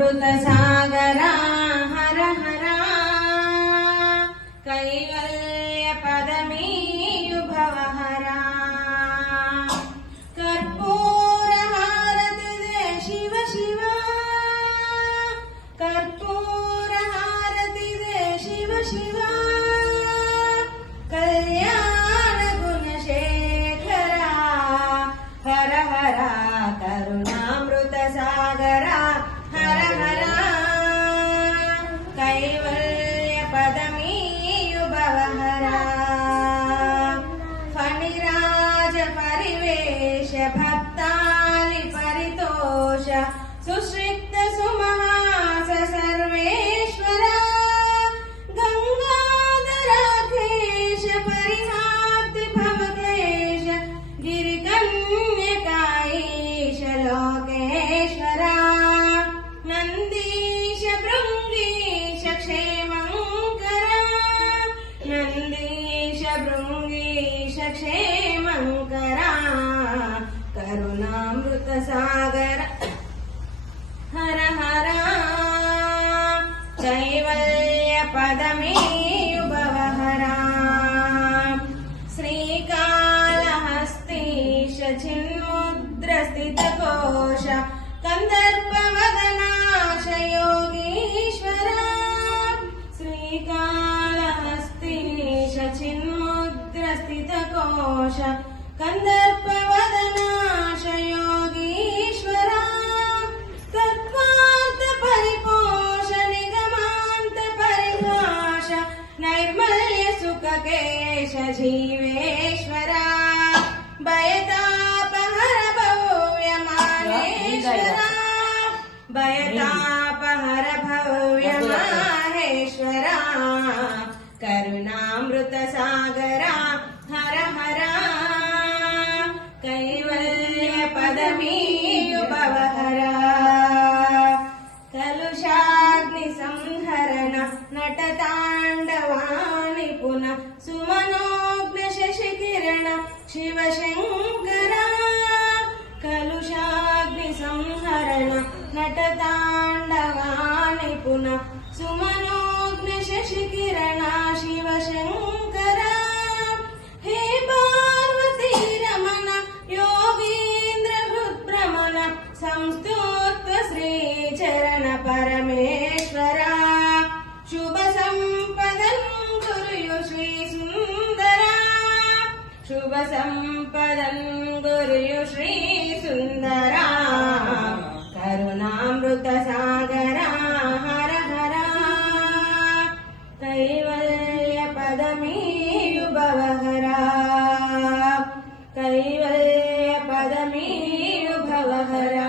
करुणामृत सागरा हर हर कैवल्य पदमीयु भवहरा कर्पूर हारति दे शिव शिव कर्पूर हारति दे शिव शिव कल्याण गुणशेखरा हर हर करुणामृत सागरा हर हर कैवल्य पदमीयु भवहरा फणिराज परिवेश भक्तालि परितोष सुश्रिक्त सुमहास सर्वेश्वरा गंगाधराधीश परिहाति भवक्लेश गिरिकन्यकाईश लोकेश्वरा नन्दीश भृङ्गीश क्षेमङ्करा नन्दीश भृङ्गीश क्षेमङ्करा करुणामृत सागर हर हर कैवल्य पदमीयु भवहरा श्रीकालहस्तीश चिन्मुद्र स्थितकोश कन्दर्पवदनाश योगीश्वरा श्रीकालहस्तीश चिन्मुद्र स्थितकोश कन्दर्पवदनाश योगीश्वरा तत्त्वार्थ परिपोष निगमान्त परिभाष नैर्मल्य सुखकेश जीवेश्वरा भयतापहर भव्य माहेश्वरा भयतापहर भव्य माहेश्वरा करुणामृत सागरा हर हर कैवल्य पदमीयु भवहरा कलुषाग्नि संहरण नटताण्डवानि पुनः सुमनोग्न शशिकिरण शिवशङ्करा कलुषाग्नि संहरण नटताण्डवानि पुनः सुमनोग्न शशिकिरण शिवशङ्करा हे पार्वती रमण योगीन्द्र हृद्भ्रमण संस्तुत्व श्रीचरण परमेश्वरा शुभ सम्पदं गुरुयु श्री सुन्दरा शुभ सम्पदं गुरुयु श्री सुन्दरा करुणामृत सागरा हर हर कैवल्य पदमीयु भवहरा कैवल्य पदमीयु भवहरा